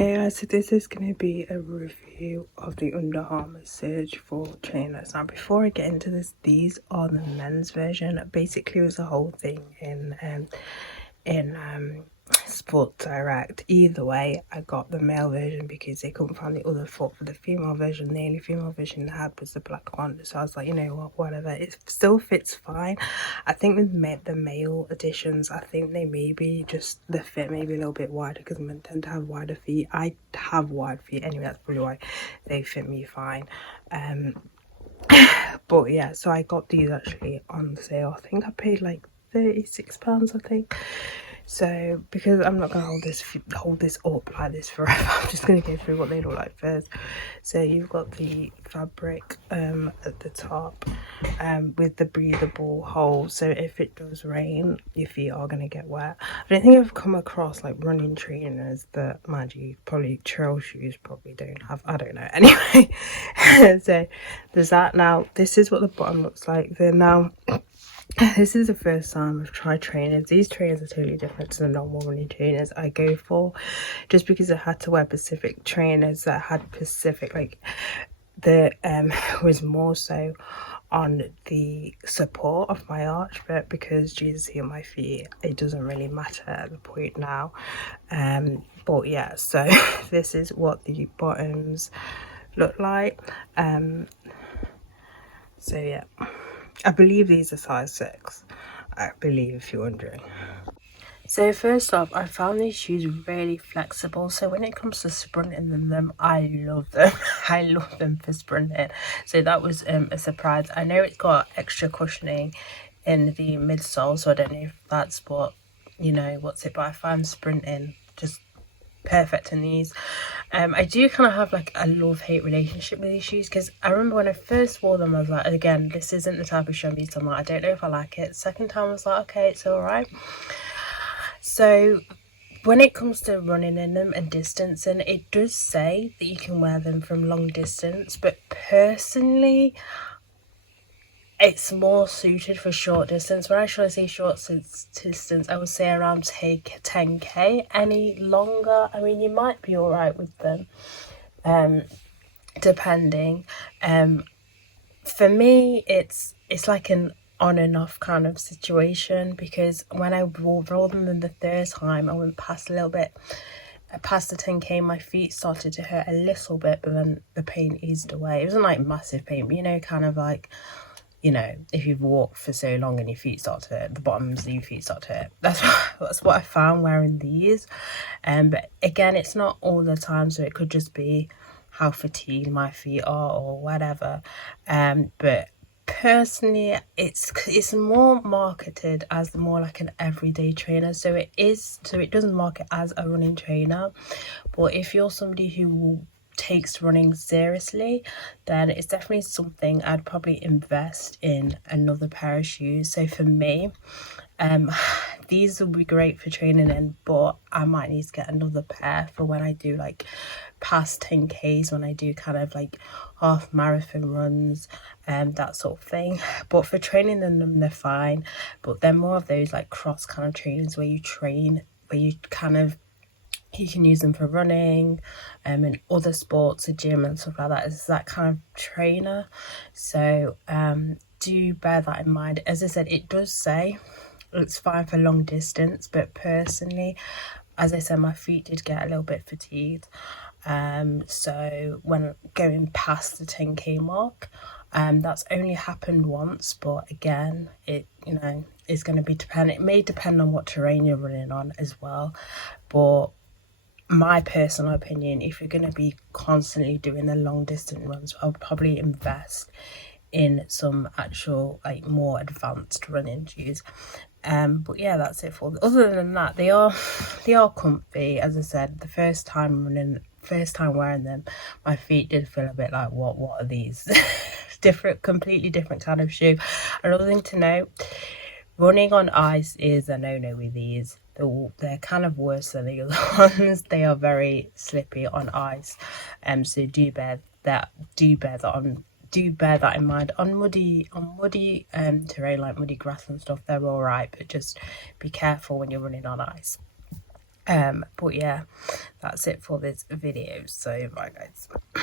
Hey guys, so this is going to be a review of the Under Armour Surge 4 trainers. Now before I get into this, these are the men's version. Basically it was a whole thing in Sports Direct. Either way, I got the male version because they couldn't find the other foot for the female version. The only female version they had was the black one, so I was like, you know what, whatever, it still fits fine. I think with the male editions, I think they maybe just the fit maybe a little bit wider because men tend to have wider feet. I have wide feet anyway, that's probably why they fit me fine. But yeah, so I got these actually on sale. I think I paid like £36, I think. So because I'm not gonna hold this up like this forever, I'm just gonna go through what they look like first. So you've got the fabric at the top with the breathable hole, so if it does rain your feet are gonna get wet. I don't think I've come across like running trainers that, mind you, probably trail shoes probably don't have, I don't know, anyway. So there's that. Now this is what the bottom looks like. This is the first time I've tried trainers. These trainers are totally different to the normal running trainers I go for, just because I had to wear specific trainers that had specific, like, the was more so on the support of my arch, but because due to see on my feet, it doesn't really matter at the point now. But yeah, so this is what the bottoms look like. So yeah, I believe these are size 6. I believe, if you're wondering. So first off, I found these shoes really flexible. So when it comes to sprinting in them, I love them. I love them for sprinting. So that was a surprise. I know it's got extra cushioning in the midsole, so I don't know if that's what, you know, what's it, but I find sprinting just perfect in these. I do kind of have like a love-hate relationship with these shoes, because I remember when I first wore them I was like, again, this isn't the type of shoe I'm used to. I'm like, I don't know if I like it. Second time I was like, okay, it's all right. So when it comes to running in them and distancing, it does say that you can wear them from long distance, but personally it's more suited for short distance. When I should say short distance, I would say around take 10k. Any longer, I mean, you might be all right with them, depending. For me, it's like an on and off kind of situation, because when I wore them in the third time, I went past a little bit past the 10k, my feet started to hurt a little bit, but then the pain eased away. It wasn't like massive pain, but you know, kind of like, you know, if you've walked for so long and your feet start to hurt, the bottoms of your feet start to hurt. That's what I found wearing these. But again, it's not all the time, so it could just be how fatigued my feet are or whatever. But personally, it's more marketed as more like an everyday trainer, so it doesn't market as a running trainer. But if you're somebody who takes running seriously, then it's definitely something I'd probably invest in another pair of shoes. So for me, these would be great for training in, but I might need to get another pair for when I do like past 10k's, when I do kind of like half marathon runs and that sort of thing. But for training in them, they're fine, but they're more of those like cross kind of trainers where you train, where you kind of, you can use them for running and other sports, a gym and stuff like that. It's that kind of trainer. So do bear that in mind. As I said, it does say it's fine for long distance, but personally, as I said, my feet did get a little bit fatigued. So when going past the 10k mark, that's only happened once, but again, it, you know, is going to be dependent. It may depend on what terrain you're running on as well, but my personal opinion, if you're going to be constantly doing the long distance runs, I'll probably invest in some actual like more advanced running shoes. But yeah, that's it for other than that, they are comfy. As I said, the first time wearing them, my feet did feel a bit like, what are these? Completely different kind of shoe. Another thing to note, running on ice is a no-no with these. They're kind of worse than the other ones. They are very slippy on ice, so do bear that in mind. On muddy terrain like muddy grass and stuff, they're all right, but just be careful when you're running on ice. But yeah, that's it for this video. So bye guys.